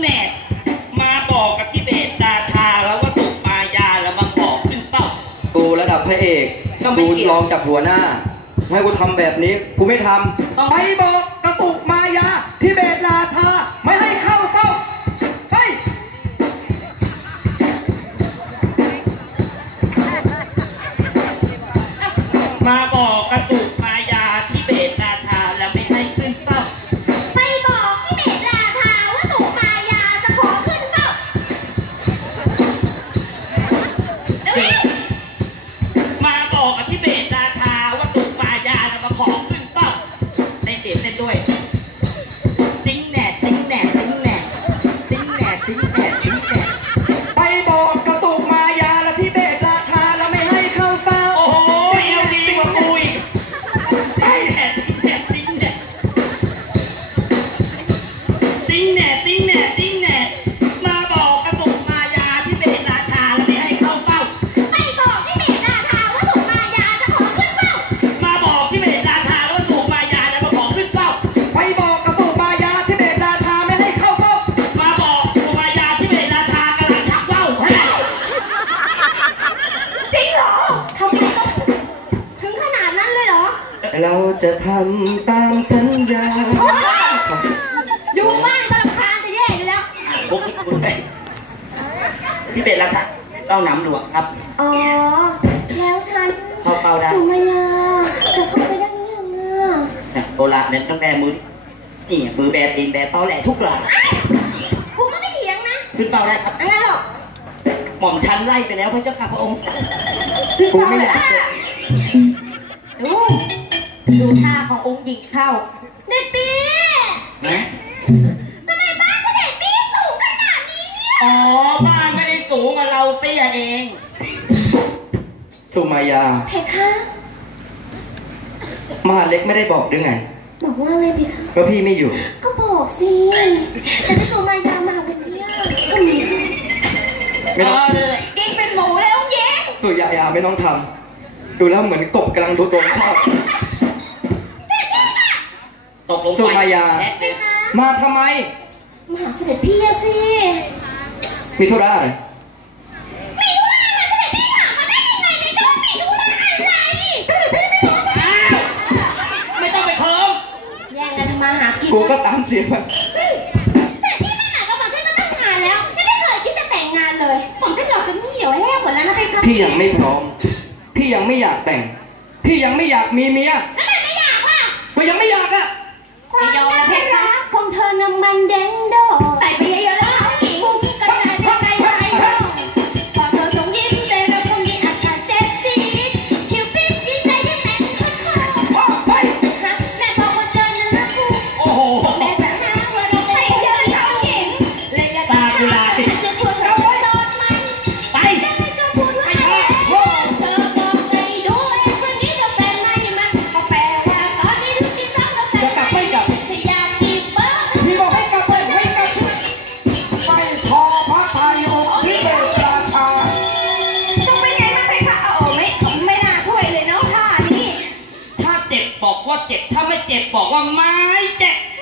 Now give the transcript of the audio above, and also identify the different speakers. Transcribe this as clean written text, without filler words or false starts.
Speaker 1: แน่มาบอกกับทิเบตราชาแล้วว่าสุมายาแล้วมาขอขึ้นเป้า
Speaker 2: กูระดับพระเอกกูลองจากหัวหน้าให้กูทำแบบนี้กูไม่ทำไปบอกกระตุกมายาทิเบตราชาไม่ให้เข้าเป้าไป
Speaker 1: มาบอกกระตุกมายาทิเบตราชาแล้วไม่ให้ขึ้นเป้า
Speaker 3: ไปบอกทิเบตราชาว่าสุมายาจะขอขึ้นเป้า
Speaker 1: มาบอกกับทิเบตราชาว่าสุมายาจะมาขอขึ้นเป้าในเด็ดเต้นด้วยติ้งแหน่ติ้งแหน่ติ้งแหน่ติ้งแหน่ติ้งแหน่ติ้งแหน่
Speaker 2: ไปบอกกระตุกมายาและทิเบตราชาแล้วไม่ให้เข้าเป้า
Speaker 1: โอ้โหเอวดีกว่าปุยติ้งแหน่ติ้งแหน่ติ้งแหน่ติ้งแหน่ติ้งแหน่ติ้งแหน่มาบอกกระตุกมายาทิเบตราชาแล้วไม่ให้เข้าเป้า
Speaker 3: ไปบอกทิเบตราชาว่าสุมายาจะขอขึ้นเป้า
Speaker 1: มาบอกทิเบตราชาว่าสุมายาจะมาขอขึ้นเป้า
Speaker 2: ไปบอกกระตุกมายาทิเบตราชาไม่ให้เข้าเป้า
Speaker 1: มาบอกสุมายาทิเบตราชากำลังชักว่าว
Speaker 3: จริงเหรอทำไมต้องถึงขนาดนั้นเลยเหรอ
Speaker 2: เราจะทำตามสัญญา
Speaker 3: ดูบ้านตะลำคาญจะแย่อยู่แล้ว
Speaker 1: บุกไปทิเบตราชาเต้าหนำหลวงครับ
Speaker 3: อ๋อแล้วฉัน
Speaker 1: เป่าได้
Speaker 3: สุมายาจะเข้าไปได้หรือยัง
Speaker 1: โบราณเนี่ยต้องแบมือนี่มือแบตีนแบเต้าแหล่ทุกหลัง
Speaker 3: กูก็ไม่เถียงนะ
Speaker 1: ขึ้นเป้าได้ครับ
Speaker 3: อะไรหรอก
Speaker 1: หม่อมชันไล่ไปแล้วพระเจ้าค่ะพระองค์
Speaker 2: กูไม่อยาก
Speaker 3: ดูท่าขององค์หญิงเข้าเด็ดปี
Speaker 1: นะ
Speaker 3: ทำไมบ้านก็เด็ดปีสูงขนาดนี้เนี่ย
Speaker 1: อ๋อบ้านไม่ได้สูงเราเตี้ยเอง
Speaker 2: สุมายา
Speaker 3: เพคะ
Speaker 2: มหาเล็กไม่ได้บอกด้วยไง
Speaker 3: บอกว่าอะไรเพคะ
Speaker 2: ว่าพี่ไม่อยู่
Speaker 3: ก็บอกสิแต่ที่สุมายามาเป็นเนี่ยก็มี
Speaker 2: ไม่ต้อง
Speaker 3: กินเป็นหมูแล้วเย้
Speaker 2: สุยายาไม่ต้องทำดูแล้วเหมือนกบกำลังดูตัวชอบ
Speaker 1: ตกลง
Speaker 2: สุมายามาทำไม
Speaker 3: มาหาเสด็จพี่สิ
Speaker 2: มีธุระอะไร
Speaker 3: มีธุระอะไรเสด็จพี่ถามมาได้ยังไงไม่ต้องมีธุระอะไรเสด็จพี่ไม่รู้
Speaker 1: ไม่ต้องไปเคิม
Speaker 3: แย่งกันทำมาหากิน
Speaker 2: กูก็ตามเสียไป
Speaker 3: เสด็จพี่มาหาก็บอกฉันมาตั้งนานแล้วยังไม่เคยคิดจะแต่งงานเลยผมจะหยอกจนเหี่ยวแห้งหมดแล้วนะ
Speaker 2: พี่ยังไม่พร้อมพี่ยังไม่อยากแต่งพี่ยังไม่อยากมีเมีย
Speaker 3: แล้วมันจะอยากล่ะ
Speaker 2: ก็ยังไม่อยากอะ
Speaker 3: ความรักของเธอน้ำมันแดงดอกใส่ไปเยอะๆแล้วหญิงกระจายไปไกลพอเธอส่งยิ้มใจเราคงมีอาการเจ็บจี๊ดคิวปิ๊บยิ้มใจยิ้มแหลมค่อยๆแม่บอกว่าเจอเนื้อคู่
Speaker 1: โอ้โห
Speaker 3: แม่จะหาว่าเราจะเจอเขาหญิงเลยจะตากุหลาบจะชวนเราไปนอนมันไปได้ก็พูดว่าเธอบอกเลยดูไอ้คนนี้จะแฟนไม่มันก็แปลว่าตอนนี้ดูที่ซ้ำแล้วแฟน
Speaker 2: จะกลับไม่กลับ
Speaker 3: อยากจีบเบอร์
Speaker 2: พี่บอกให้กลับเลยให้กลับไม่พอพระไทยองค์ทิเบตราชา
Speaker 3: ต้องเป็นไงบ้างเพคะไม่น่าช่วยเลยเนาะท่านี้
Speaker 1: ถ้าเจ็บบอกว่าเจ็บถ้าไม่เจ็บบอกว่าไม่เจ็บ